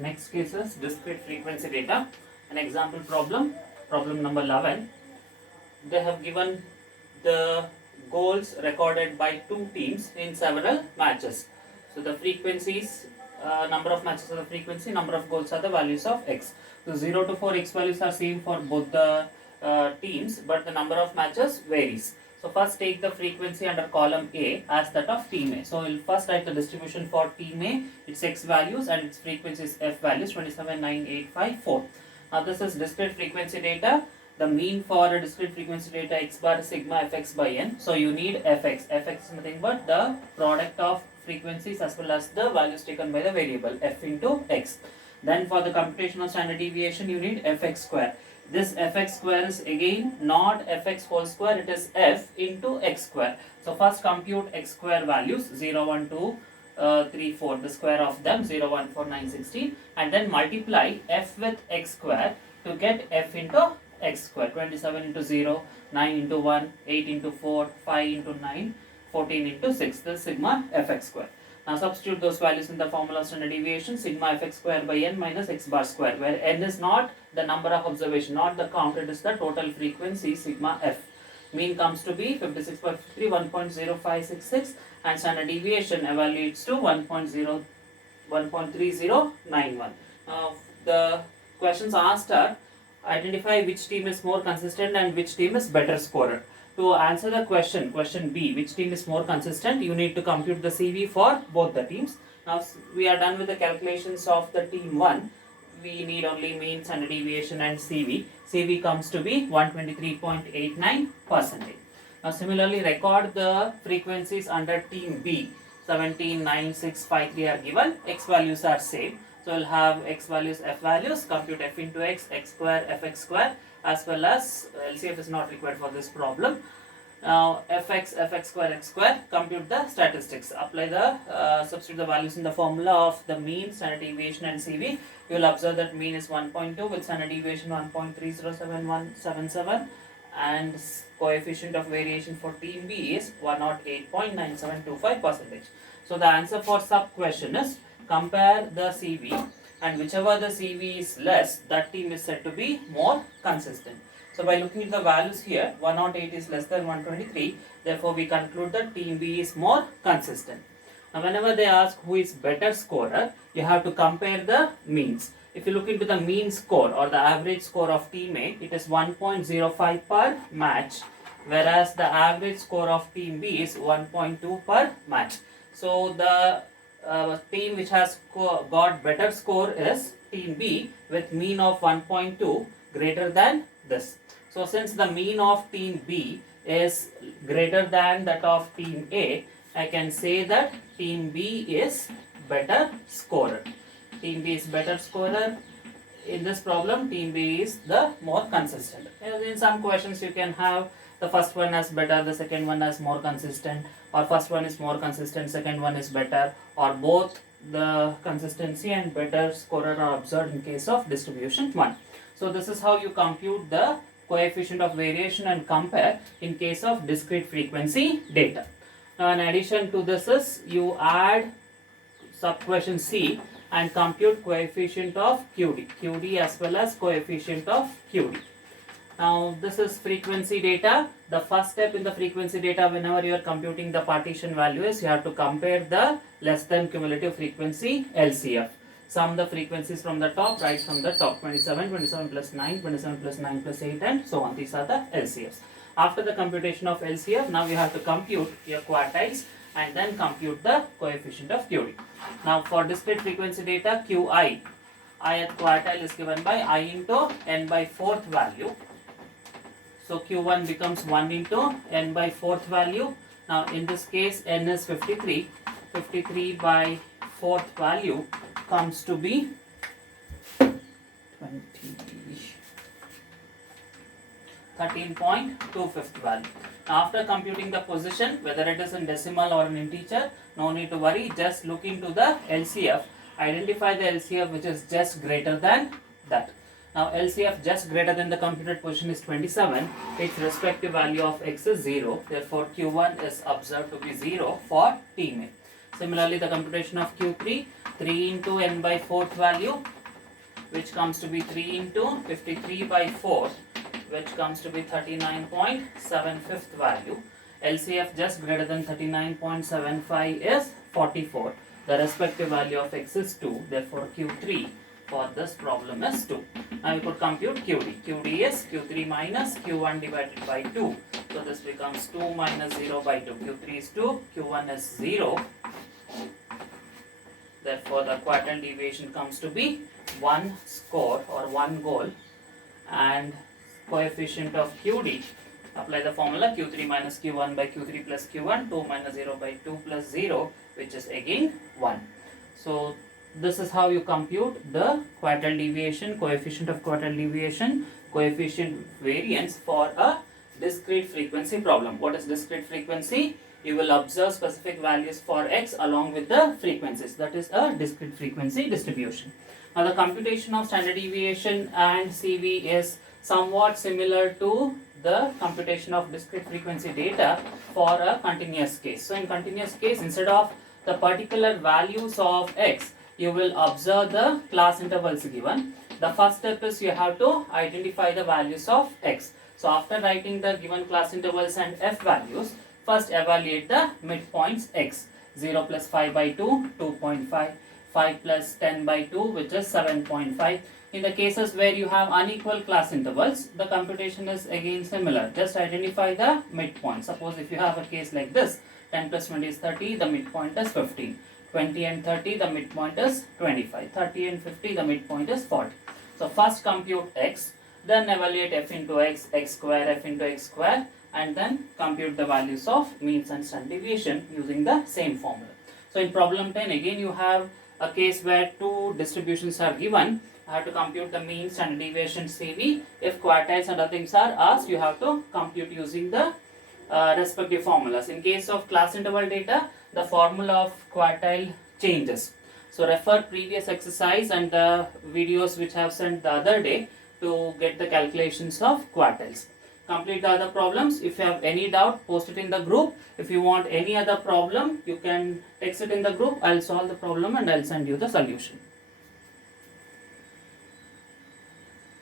Next case is discrete frequency data. An example problem, problem number 11. They have given the goals recorded by two teams in several matches. So the frequencies, number of matches are the frequency, number of goals are the values of x. So 0 to 4 x values are same for both the teams, but the number of matches varies. So first take the frequency under column A as that of team A. So we'll first write the distribution for team A, its x values and its frequency is f values 27, 9, 8, 5, 4. Now this is discrete frequency data. The mean for a discrete frequency data x bar is sigma fx by n. So you need fx. Fx is nothing but the product of frequencies as well as the values taken by the variable f into x. Then for the computation of standard deviation you need fx square. This fx square is again not fx whole square, it is f into x square. So first compute x square values 0, 1, 2, 3, 4, the square of them 0, 1, 4, 9, 16 and then multiply f with x square to get f into x square. 27 into 0, 9 into 1, 8 into 4, 5 into 9, 14 into 6. This is sigma fx square. Now substitute those values in the formula of standard deviation, sigma fx square by n minus x bar square, where n is not the number of observation, not the count, it is the total frequency sigma f. Mean comes to be 56.53, 1.0566 and standard deviation evaluates to 1.3091. The questions asked are identify which team is more consistent and which team is better scorer. To answer the question B, which team is more consistent, you need to compute the CV for both the teams. Now we are done with the calculations of the team 1. We need only mean, standard deviation and CV. CV comes to be 123.89%. Now similarly record the frequencies under team B. 17, 9, 6, 5, 3 are given. X values are same. So we'll have x values, f values, compute f into x, x square, fx square, as well as LCF is not required for this problem. Now fx, fx square, x square, compute the statistics. Apply the, substitute the values in the formula of the mean, standard deviation and CV. You will observe that mean is 1.2 with standard deviation 1.307177 and coefficient of variation for team B is 108.9725%. So the answer for sub question is compare the CV and whichever the CV is less, that team is said to be more consistent. So by looking at the values here, 108 is less than 123, therefore we conclude that team B is more consistent. Now whenever they ask who is better scorer, you have to compare the means. If you look into the mean score or the average score of team A, it is 1.05 per match, whereas the average score of team B is 1.2 per match. So the team which has got better score is team B with mean of 1.2 greater than this. So since the mean of team B is greater than that of team A, I can say that team B is better scorer. Team B is better scorer. In this problem, team B is the more consistent. In some questions you can have the first one as better, the second one as more consistent, or first one is more consistent, second one is better, or both the consistency and better scorer are observed in case of distribution 1. So this is how you compute the coefficient of variation and compare in case of discrete frequency data. Now in addition to this is you add sub question C and compute coefficient of QD as well as coefficient of QD. Now this is frequency data. The first step in the frequency data, whenever you are computing the partition values, you have to compare the less than cumulative frequency LCF. Sum the frequencies from the top, right from the top, 27, 27 plus 9, 27 plus 9 plus 8 and so on. These are the LCFs. After the computation of LCF, now you have to compute your quartiles and then compute the coefficient of QD. Now for discrete frequency data, QI, ith quartile is given by I into n by 4th value. So Q1 becomes 1 into n by 4th value. Now in this case n is 53. 53 by 4th value comes to be 13.25th value. Now after computing the position, whether it is in decimal or an integer, no need to worry, just look into the LCF, identify the LCF which is just greater than that. Now LCF just greater than the computed position is 27, its respective value of x is 0, therefore Q1 is observed to be 0 for team A. Similarly, the computation of Q3, 3 into n by 4th value, which comes to be 3 into 53 by 4, which comes to be 39.75th value. LCF just greater than 39.75 is 44. The respective value of x is 2. Therefore, Q3 for this problem is 2. Now we could compute QD. QD is Q3 minus Q1 divided by 2. So this becomes 2 minus 0 by 2. Q3 is 2, Q1 is 0. Therefore, the quartile deviation comes to be 1 score or 1 goal, and coefficient of QD, apply the formula Q3 minus Q1 by Q3 plus Q1, 2 minus 0 by 2 plus 0, which is again 1. So this is how you compute the quartile deviation, coefficient of quartile deviation, coefficient variance for a discrete frequency problem. What is discrete frequency? You will observe specific values for x along with the frequencies. That is a discrete frequency distribution. Now the computation of standard deviation and CV is somewhat similar to the computation of discrete frequency data for a continuous case. So in continuous case, instead of the particular values of x, you will observe the class intervals given. The first step is you have to identify the values of x. So after writing the given class intervals and f values, first evaluate the midpoints x. 0 plus 5 by 2, 2.5. 5 plus 10 by 2, which is 7.5. In the cases where you have unequal class intervals, the computation is again similar. Just identify the midpoint. Suppose if you have a case like this, 10 plus 20 is 30, the midpoint is 15. 20 and 30, the midpoint is 25. 30 and 50, the midpoint is 40. So first compute x, then evaluate f into x, x square, f into x square, and then compute the values of means and standard deviation using the same formula. So in problem 10, again you have a case where two distributions are given. I have to compute the mean, standard deviation, CV. If quartiles and other things are asked, you have to compute using the respective formulas. In case of class interval data, the formula of quartile changes. So refer previous exercise and the videos which I have sent the other day to get the calculations of quartiles. Complete the other problems. If you have any doubt, post it in the group. If you want any other problem, you can text it in the group. I'll solve the problem and I'll send you the solution.